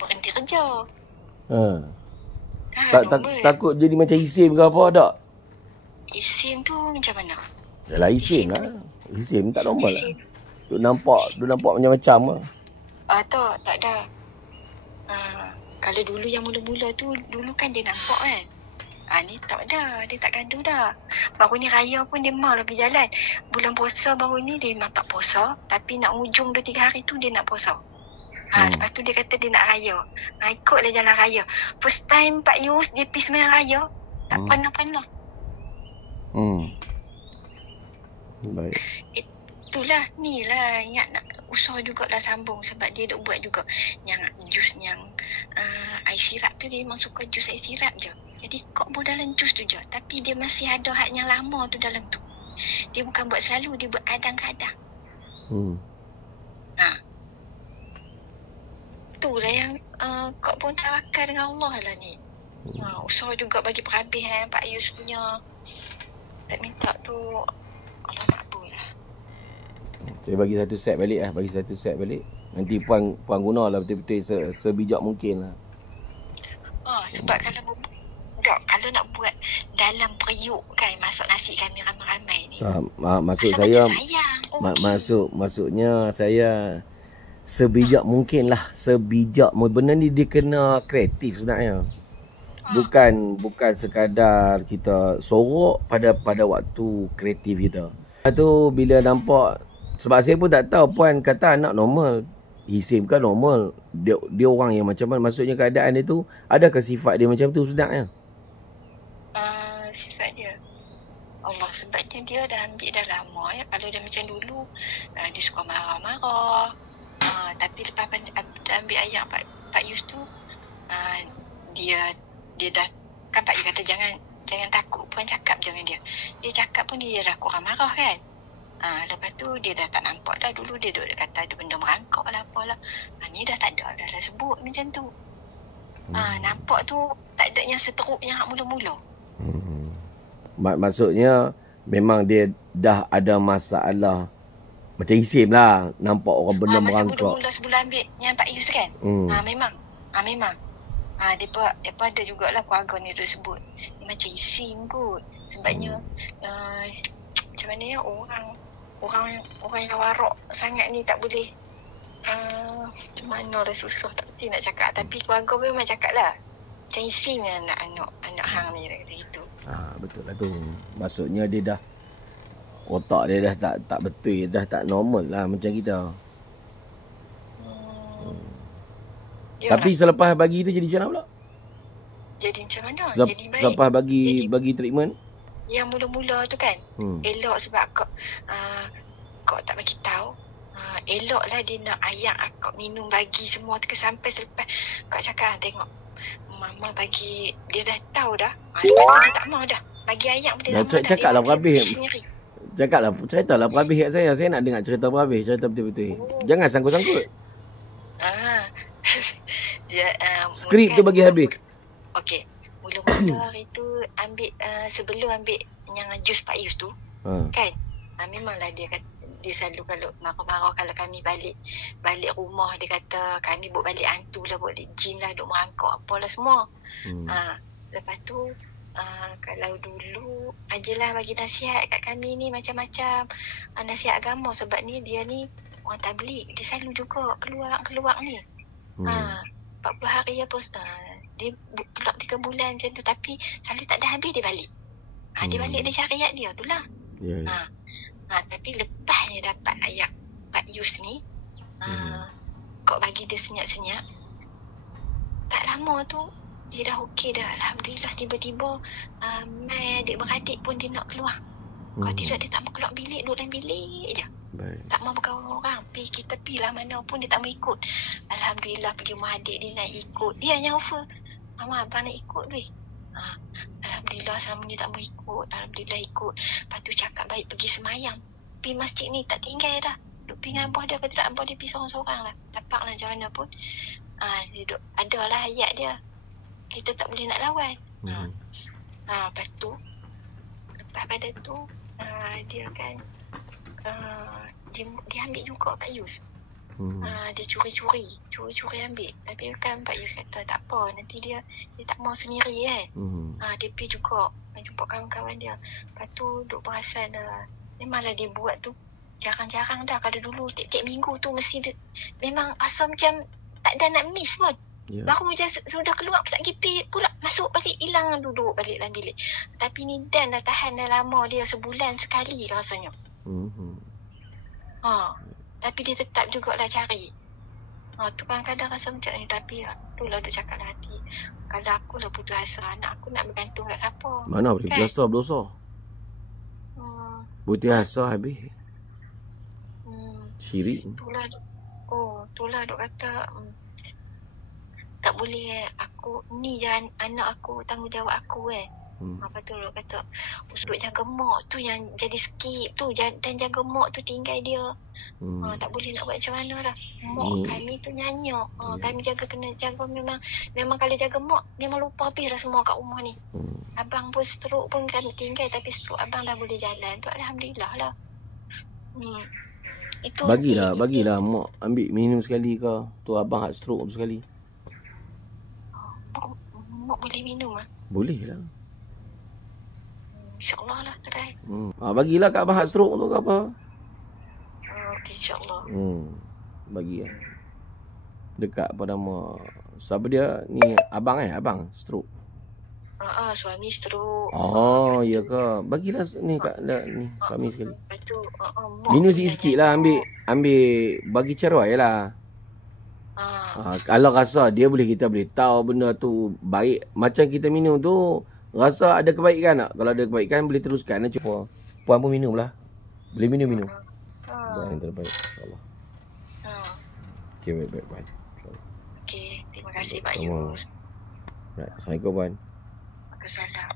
berhenti kerja. Takut jadi macam isim ke apa tak? Isim tu macam mana? Yalah isim lah. Isim tak normal lah. Duk nampak macam-macam lah. Tak ada. Kalau dulu yang mula-mula tu, dulu kan dia nampak kan. Ni tak ada. Dia tak gaduh dah. Baru ni raya pun dia mau lah pergi jalan. Bulan puasa baru ni dia memang tak puasa. Tapi nak hujung 2-3 hari tu dia nak puasa. Lepas tu dia kata dia nak raya. Ikutlah jalan raya. First time Pak Yus dia pergi sembahyang raya. Tak pernah. Baik. Itulah, ni lah yang nak usaha jugalah sambung. Sebab dia duk buat juga yang jus yang air sirap tu. Dia memang suka jus air sirap je. Jadi kok boleh dalam jus tu je. Tapi dia masih ada hak yang lama tu dalam tu. Dia bukan buat selalu, dia buat kadang-kadang. Itulah yang kok pun tawakal dengan Allah lah ni. Usaha juga bagi perhabis Pak Yus punya. Tak minta tu Allah makbul lah. Saya bagi satu set balik. Nanti puan guna lah betul-betul sebijak mungkin lah. Sebab kalau nak buat dalam periuk kan, masak nasi kami ramai-ramai ni. Maksud saya maksudnya saya sebijak mungkin lah. Benda ni dia kena kreatif sebenarnya. Bukan sekadar kita sorok pada waktu kreatif kita. Lepas tu bila nampak, sebab saya pun tak tahu puan kata anak normal. Isim kan normal. Dia orang yang macam mana? Maksudnya keadaan dia tu, adakah sifat dia macam tu sebenarnya? Sifat dia Allah, sebabnya dia dah ambil dah lama ya. Kalau dia macam dulu dia suka marah-marah. Tapi lepas ambil ayam Pak Yus tu, dia dah kan Pak Yus kata jangan takut puan cakap jangan dia. Dia cakap pun dia dah kurang marah kan. Lepas tu dia dah tak nampak dah. Dulu dia duk kata ada benda merangkak lah apalah. Ni dah tak ada dah sebut macam tu. Nampak tu tak ada yang seteruk yang mula-mula. Maksudnya memang dia dah ada masalah macam isim lah. Nampak orang benda merangkak. Masa mula-mula sebelum ambil yang Pak Yus kan. Memang. Depa ada jugalah keluarga ni dia sebut. Dia macam isim kot. Sebabnya macam mana ya orang yang warak sangat ni tak boleh macam mana lah susah tak berhenti nak cakap. Tapi keluarga memang cakap lah macam isim yang anak hang ni gitu. Betul lah tu. Maksudnya dia dah otak dia dah tak betul, dah tak normal lah macam kita. Tapi selepas bagi tu jadi macam mana pula? Jadi macam mana? Jadi baik. Selepas bagi treatment? Yang mula-mula tu kan, elok sebab kau tak bagi tahu. Eloklah dia nak ayak akak minum bagi semua tu sampai selepas kau cakap tengok mama bagi, dia dah tahu dah. Dia tak mau dah. Bagi ayak pun dia tak mau dah. Cakaplah perhabis. Ceritalah perhabis kat saya. Saya nak dengar cerita perhabis. Cerita betul-betul. Jangan sangkut-sangkut. Skrip tu bagi habis. Okey. Mula-mula hari tu ambil sebelum ambil yang jus Pak Yus tu kan. Memanglah dia selalu kalau marah-marah kalau kami balik rumah, dia kata kami buat balik hantu lah, buat balik jin lah, duk merangkak apalah semua. Lepas tu kalau dulu ajalah bagi nasihat kat kami ni macam-macam nasihat agama. Sebab ni dia ni orang tabligh, dia selalu juga keluar ni 40 hari apa dia pulak 3 bulan macam tu. Tapi selalu tak ada habis dia balik. Dia balik dia cari ayat dia tu lah. Tapi lepas dia dapat ayat Pak Yus ni, kok bagi dia senyap-senyap, tak lama tu dia dah okey dah. Alhamdulillah. Tiba-tiba mai adik-beradik pun dia nak keluar. Kalau tidak dia tak mau keluar bilik, duduk dalam bilik je. Tak mau berkawan orang. Kita pergi lah mana pun dia tak mau ikut. Alhamdulillah pergi rumah adik dia nak ikut. Dia yang offer, mama abang nak ikut weh. Alhamdulillah selama ni tak mau ikut. Alhamdulillah ikut. Lepas tu cakap baik pergi semayang. Pergi masjid ni tak tinggal dah. Duk pergi dengan abah dia ke tidak, abah dia pergi seorang-seorang lah. Dapat lah macam mana pun. Dia duk, ada lah ayat dia. Kita tak boleh nak lawan. Lepas tu lepas pada tu dia kan dia ambil juga Pak Yus. Dia curi-curi ambil. Tapi kan Pak Yus kata tak apa, nanti dia tak mau sendiri kan. Dia pergi juga jumpa kawan-kawan dia. Lepas tu duk perasan memanglah dia buat tu jarang-jarang dah. Kalau dulu tiap-tiap minggu tu mesti dia, memang rasa macam tak ada nak miss pun. Baru je sudah keluar pesat GP pula masuk balik, hilang, duduk balik dalam bilik. Tapi ni Dan dah tahan dah lama, dia sebulan sekali rasanya. Tapi dia tetap jugalah cari. Tu kan kadang rasa macam ni. Tapi tu lah duk cakap dalam hati, kalau aku lah putus asa, anak aku nak bergantung kat siapa? Mana boleh putus asa berdosa. Putus asa habis syirik. Itulah duk kata tak boleh aku ni je anak aku, tanggungjawab aku Apa tu duk kata duk jaga mak tu yang jadi skip tu, dan jaga mak tu tinggal dia. Tak boleh nak buat macam mana dah. Mak kami tu nyanyi. Kami kena jaga, memang kalau jaga mak memang lupa habis dah semua kat rumah ni. Abang pun stroke pun kami tinggal, tapi stroke abang dah boleh jalan tu, alhamdulillah lah. Itu bagilah mak ambil minum sekali ke. Tu abang hard stroke tu sekali. Mak boleh minum ah? Boleh lah. InsyaAllah lah try. Bagilah kat abang hard stroke tu ke apa. Okay, InsyaAllah. Bagi lah. Dekat apa nama, siapa dia ni, abang abang stroke. Suami stroke. Ya ke. Bagilah ni kat ni suami sekali. Lepas tu minum sikit-sikit lah, ambil bagi cerai lah. Kalau rasa dia kita boleh tahu benda tu baik, macam kita minum tu rasa ada kebaikan tak? Kalau ada kebaikan boleh teruskan. Cuba puan pun minum lah. Boleh minum. Doa yang terbaik, insyaAllah. Okay, baik puan. Okay, terima kasih Pak Yus. Assalamualaikum puan. Waalaikumsalam.